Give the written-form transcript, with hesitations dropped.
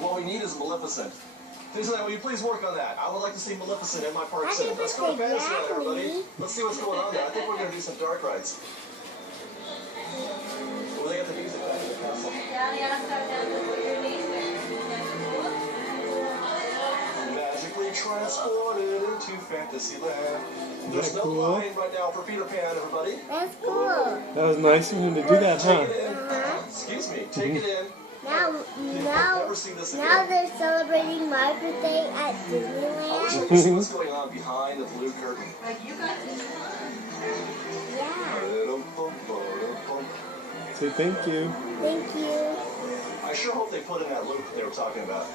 What we need is Maleficent. Disneyland, will you please work on that? I would like to see Maleficent in my park soon. Let's go to Fantasyland, everybody. Let's see what's going on there. I think we're going to do some dark rides. Well, they got the music back in the castle. Magically transported into Fantasyland. There's no line right now for Peter Pan, everybody. That's cool. That was nice of him to do that, huh? Excuse me. Take it in. Now they're celebrating my birthday at Disneyland. I wish I could see what's going on behind the blue curtain. Like you got this. Yeah. Say thank you. Thank you. I sure hope they put in that loop they were talking about.